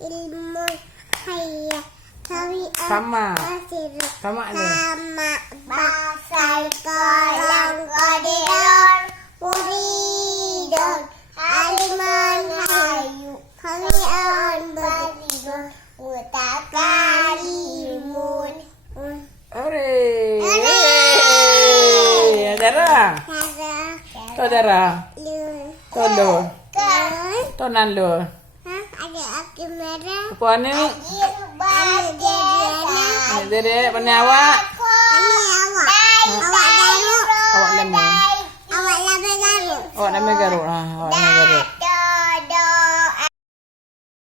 ilmu hayya Sama. Sama ada. sama basal kolam koridor muridun aliman hayu kalian baridun mutakalimun Ore. Dara. To Dara. To lo. To nan lo. ada aki merah Apa ni? ada Dere pani awak. ini awak daru Awak lama. awak lama daru Awak nama garuk. Awak nama garuk.